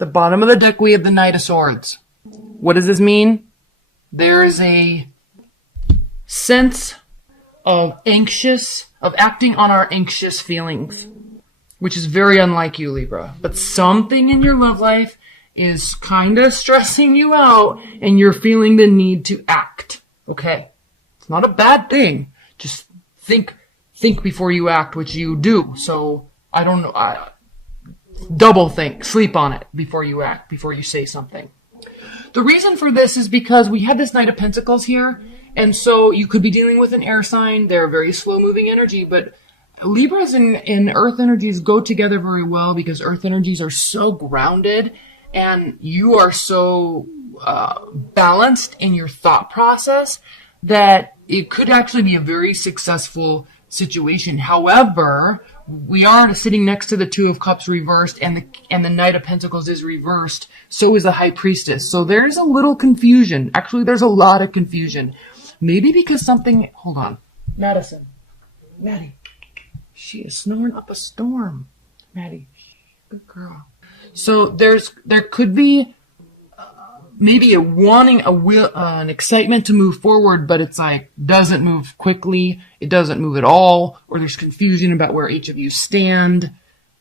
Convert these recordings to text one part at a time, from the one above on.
The bottom of the deck, we have the Knight of Swords. What does this mean? There is a sense of acting on our anxious feelings, which is very unlike you, Libra. But something in your love life is kind of stressing you out, and you're feeling the need to act. Okay? It's not a bad thing. Just think before you act, which you do. So, I don't know. Double think. Sleep on it before you act, before you say something. The reason for this is because we have this Knight of Pentacles here, and so you could be dealing with an air sign. They're a very slow-moving energy, but Libras and Earth energies go together very well because Earth energies are so grounded, and you are so balanced in your thought process that it could actually be a very successful situation. However, we are sitting next to the Two of Cups reversed, and the Knight of Pentacles is reversed. So is the High Priestess. So there's a little confusion. Actually, there's a lot of confusion. Maybe because something... Hold on. Maddie. She is snoring up a storm. Maddie. Good girl. So there could be maybe a wanting, an excitement to move forward, but it's like, doesn't move quickly, it doesn't move at all, or there's confusion about where each of you stand,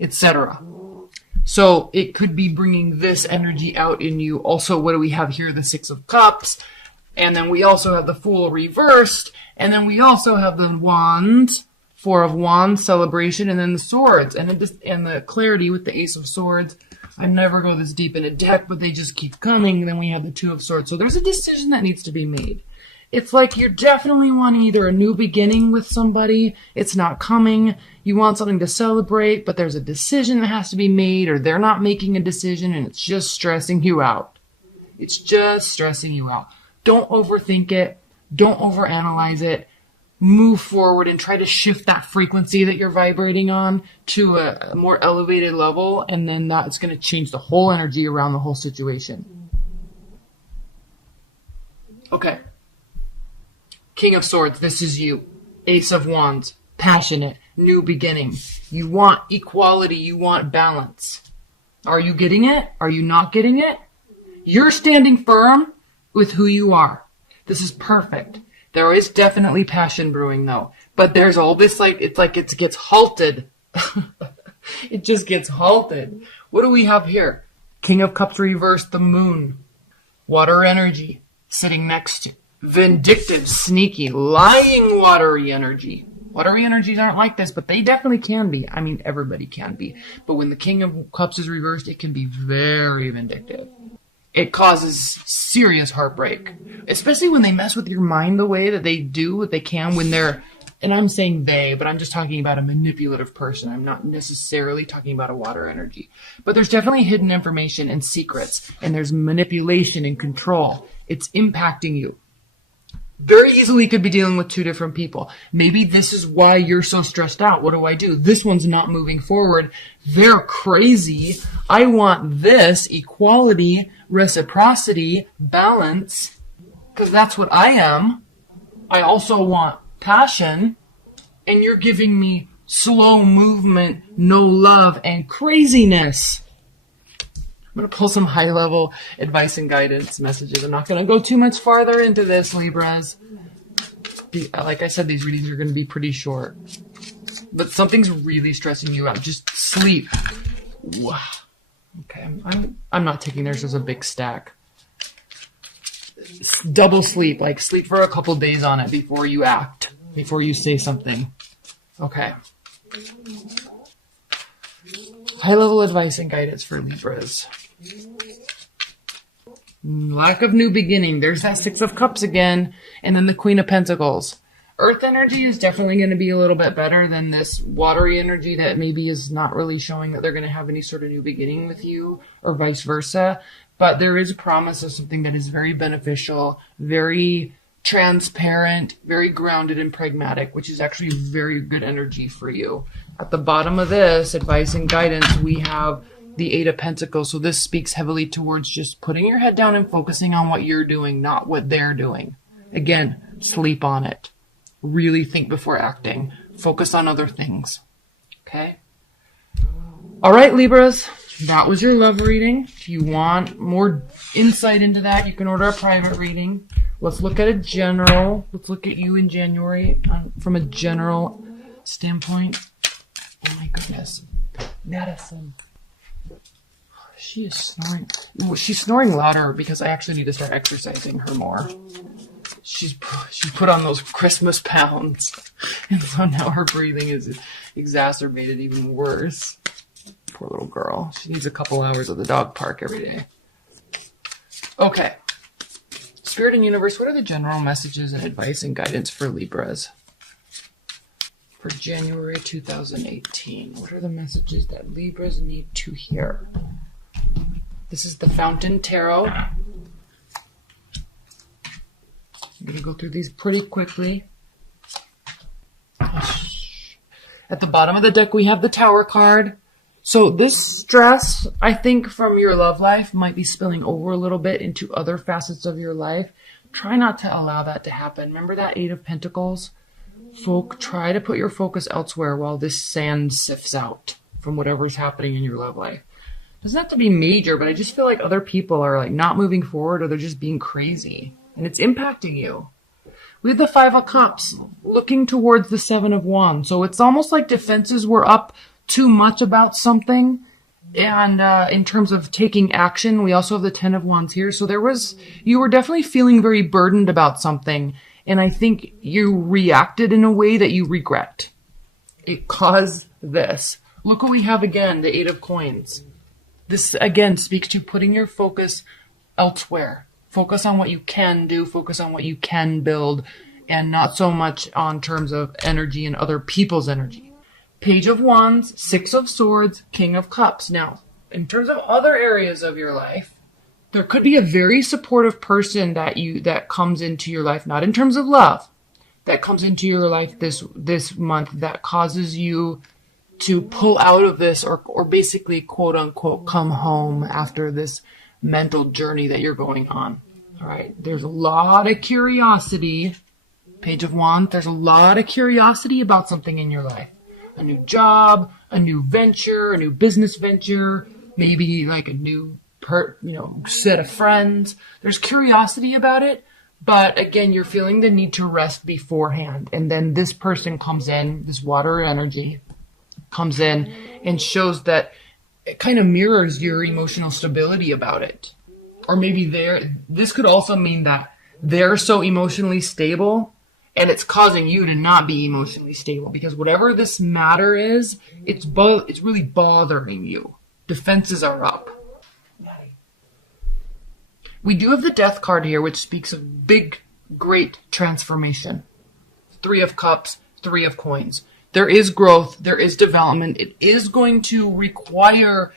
etc. So it could be bringing this energy out in you. Also, what do we have here? The Six of Cups, and then we also have the Fool reversed, and then we also have the Wands, Four of Wands, celebration, and then the Swords, and the clarity with the Ace of Swords. I never go this deep in a deck, but they just keep coming. And then we have the Two of Swords. So there's a decision that needs to be made. It's like you're definitely wanting either a new beginning with somebody. It's not coming. You want something to celebrate, but there's a decision that has to be made, or they're not making a decision, and it's just stressing you out. It's just stressing you out. Don't overthink it. Don't overanalyze it. Move forward and try to shift that frequency that you're vibrating on to a more elevated level, and then that's going to change the whole energy around the whole situation. Okay. King of Swords, this is you. Ace of Wands, passionate, new beginning. You want equality, you want balance. Are you getting it? Are you not getting it? You're standing firm with who you are. This is perfect. There is definitely passion brewing though. But there's all this it gets halted. It just gets halted. What do we have here? King of Cups reversed, the Moon. Water energy sitting next to. Vindictive, sneaky, lying watery energy. Watery energies aren't like this, but they definitely can be. I mean, everybody can be. But when the King of Cups is reversed, it can be very vindictive. It causes serious heartbreak, especially when they mess with your mind the way that they do, what they can when they're, and I'm saying they, but I'm just talking about a manipulative person. I'm not necessarily talking about a water energy. But there's definitely hidden information and secrets, and there's manipulation and control. It's impacting you. Very easily could be dealing with two different people. Maybe this is why you're so stressed out. What do? This one's not moving forward. They're crazy. I want this equality, reciprocity, balance, because that's what I am. I also want passion, and you're giving me slow movement, no love, and craziness. I'm going to pull some high-level advice and guidance messages. I'm not going to go too much farther into this, Libras. Like I said, these readings are going to be pretty short. But something's really stressing you out. Just sleep. Wow. Okay, I'm not taking theirs as a big stack. Double sleep. Like, sleep for a couple days on it before you act. Before you say something. Okay. High-level advice and guidance for Libras. Lack of new beginning. There's that Six of Cups again. And then the Queen of Pentacles. Earth energy is definitely going to be a little bit better than this watery energy that maybe is not really showing that they're going to have any sort of new beginning with you, or vice versa. But there is a promise of something that is very beneficial, very transparent, very grounded and pragmatic, which is actually very good energy for you. At the bottom of this advice and guidance, we have the Eight of Pentacles. So this speaks heavily towards just putting your head down and focusing on what you're doing, not what they're doing. Again, sleep on it. Really think before acting. Focus on other things. Okay? All right, Libras. that was your love reading. If you want more insight into that, you can order a private reading. Let's look at a general. Let's look at you in January from a general standpoint. Oh my goodness. Madison. She is snoring. She's snoring louder because I actually need to start exercising her more. She's put on those Christmas pounds. And so now her breathing is exacerbated even worse. Poor little girl. She needs a couple hours at the dog park every day. Okay. Spirit and Universe, what are the general messages and advice and guidance for Libras for January 2018? What are the messages that Libras need to hear? This is the Fountain Tarot. I'm going to go through these pretty quickly. At the bottom of the deck, we have the Tower card. So this stress, I think, from your love life might be spilling over a little bit into other facets of your life. Try not to allow that to happen. Remember that Eight of Pentacles? Try to put your focus elsewhere while this sand sifts out from whatever's happening in your love life. It doesn't have to be major, but I just feel like other people are like not moving forward, or they're just being crazy. And it's impacting you. We have the Five of Cups looking towards the Seven of Wands. So it's almost like defenses were up too much about something. And in terms of taking action, we also have the Ten of Wands here. So you were definitely feeling very burdened about something. And I think you reacted in a way that you regret. It caused this. Look what we have again, the Eight of Coins. This again speaks to putting your focus elsewhere. Focus on what you can do, focus on what you can build, and not so much on terms of energy and other people's energy. Page of Wands, Six of Swords, King of Cups. Now, in terms of other areas of your life, there could be a very supportive person that comes into your life, not in terms of love, that comes into your life this month that causes you to pull out of this or basically quote unquote come home after this mental journey that you're going on. All right. There's a lot of curiosity. Page of Wands. There's a lot of curiosity about something in your life. A new job, a new venture, a new business venture, maybe like a new set of friends. There's curiosity about it, but again, you're feeling the need to rest beforehand. And then this person comes in, this water energy comes in and shows that it kind of mirrors your emotional stability about it. Or maybe this could also mean that they're so emotionally stable and it's causing you to not be emotionally stable, because whatever this matter is, it's really bothering you. Defenses are up. We do have the Death card here, which speaks of big, great transformation. Three of Cups, Three of Coins. There is growth. There is development. It is going to require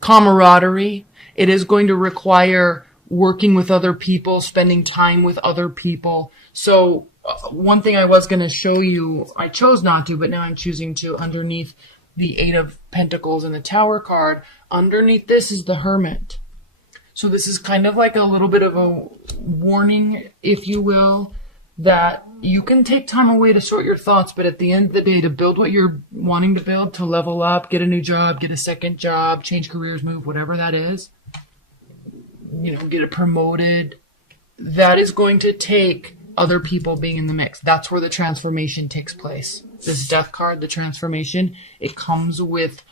camaraderie. It is going to require working with other people, spending time with other people. So one thing I was going to show you, I chose not to, but now I'm choosing to, underneath the Eight of Pentacles and the Tower card, underneath this is the Hermit. So this is kind of like a little bit of a warning, if you will, that you can take time away to sort your thoughts, but at the end of the day, to build what you're wanting to build, to level up, get a new job, get a second job, change careers, move, whatever that is, get it promoted, that is going to take other people being in the mix. That's where the transformation takes place. This Death card, the transformation, it comes with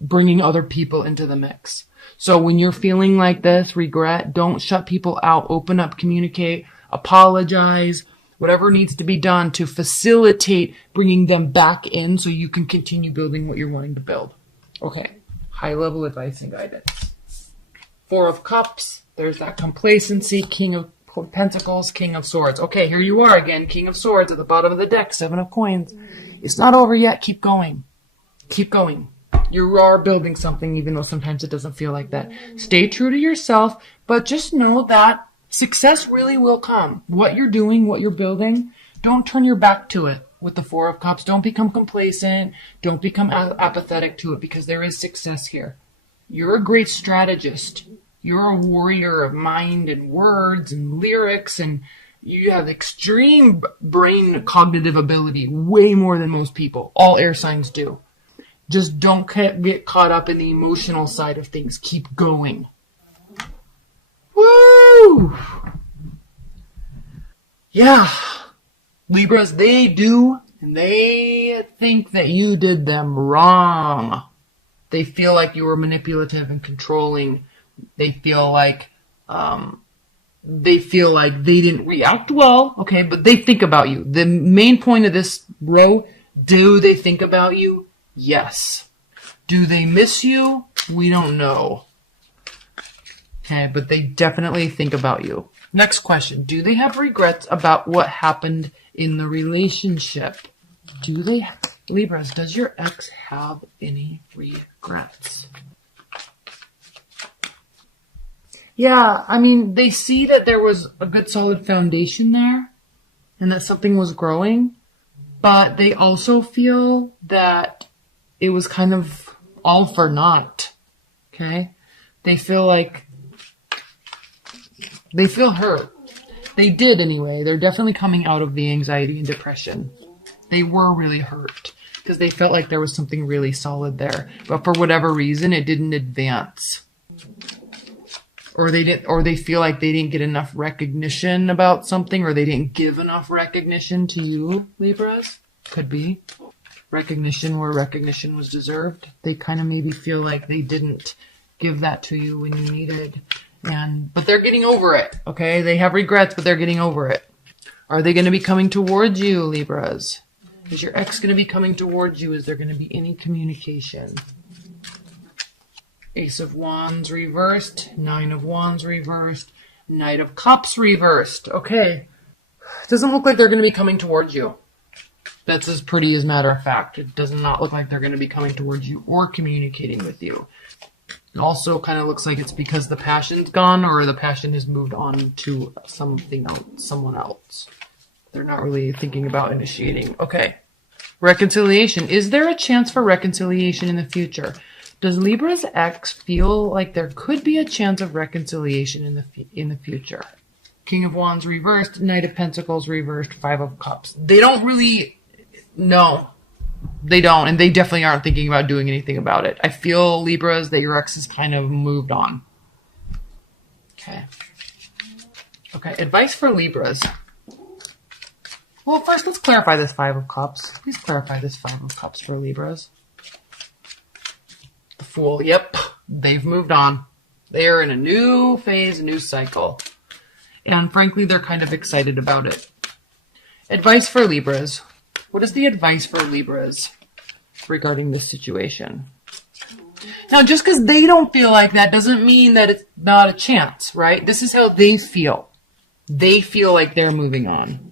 bringing other people into the mix. So when you're feeling like this, regret, don't shut people out. Open up, communicate, apologize, whatever needs to be done to facilitate bringing them back in so you can continue building what you're wanting to build. Okay, high level advice and guidance. Four of Cups, there's that complacency, King of Pentacles, King of Swords. Okay, here you are again, King of Swords at the bottom of the deck, Seven of Coins. It's not over yet. Keep going. Keep going. You are building something, even though sometimes it doesn't feel like that. Stay true to yourself, but just know that success really will come. What you're doing, what you're building, don't turn your back to it with the Four of Cups. Don't become complacent. Don't become apathetic to it, because there is success here. You're a great strategist. You're a warrior of mind and words and lyrics, and you have extreme brain cognitive ability, way more than most people. All air signs do. Just don't get caught up in the emotional side of things. Keep going. Woo! Yeah. Libras, they do, and they think that you did them wrong. They feel like you were manipulative and controlling. They feel like they didn't react well, okay, but they think about you. The main point of this row, do they think about you? Yes. Do they miss you? We don't know. Okay, but they definitely think about you. Next question. Do they have regrets about what happened in the relationship? Libras, does your ex have any regrets? Yeah, I mean, they see that there was a good solid foundation there and that something was growing, but they also feel that it was kind of all for naught. Okay? They feel hurt. They did anyway. They're definitely coming out of the anxiety and depression. They were really hurt because they felt like there was something really solid there, but for whatever reason, it didn't advance. Or they feel like they didn't get enough recognition about something, or they didn't give enough recognition to you, Libras. Could be. Recognition where recognition was deserved. They kind of maybe feel like they didn't give that to you when you needed. But they're getting over it, okay? They have regrets, but they're getting over it. Are they going to be coming towards you, Libras? Is your ex going to be coming towards you? Is there going to be any communication? Ace of Wands reversed, 9 of Wands reversed, Knight of Cups reversed. Okay. It doesn't look like they're going to be coming towards you. That's as pretty as a matter of fact. It does not look like they're going to be coming towards you or communicating with you. It also kind of looks like it's because the passion's gone or the passion has moved on to something else, someone else. They're not really thinking about initiating. Okay. Reconciliation. Is there a chance for reconciliation in the future? Does Libra's ex feel like there could be a chance of reconciliation in the future? King of Wands reversed, Knight of Pentacles reversed, 5 of Cups. They don't really... No. They don't, and they definitely aren't thinking about doing anything about it. I feel, Libras, that your ex has kind of moved on. Okay. Okay, advice for Libras. Well, first, let's clarify this 5 of Cups. Please clarify this 5 of Cups for Libras. The Fool. Yep, they've moved on. They are in a new phase, a new cycle. And frankly, they're kind of excited about it. Advice for Libras. What is the advice for Libras regarding this situation? Now, just because they don't feel like that doesn't mean that it's not a chance, right? This is how they feel. They feel like they're moving on.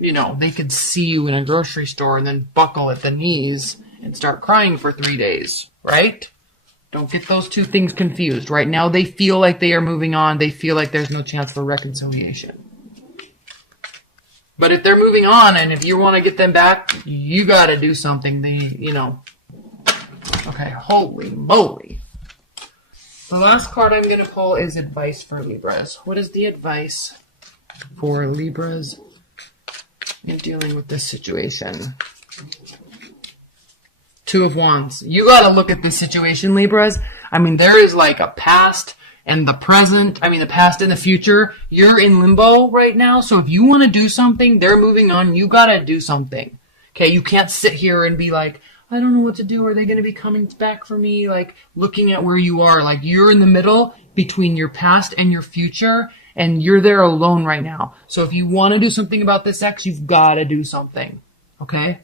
You know, they could see you in a grocery store and then buckle at the knees and start crying for 3 days, right? Don't get those two things confused. Right now, they feel like they are moving on. They feel like there's no chance for reconciliation. But if they're moving on and if you want to get them back, you got to do something. Okay, holy moly. The last card I'm going to pull is advice for Libras. What is the advice for Libras in dealing with this situation? 2 of Wands. You got to look at this situation, Libras. I mean, there is like a past and the present. I mean, the past and the future. You're in limbo right now. So if you want to do something, they're moving on. You got to do something. Okay, you can't sit here and be like, I don't know what to do. Are they going to be coming back for me? Like, looking at where you are. Like, you're in the middle between your past and your future, and you're there alone right now. So if you want to do something about this ex, you've got to do something. Okay?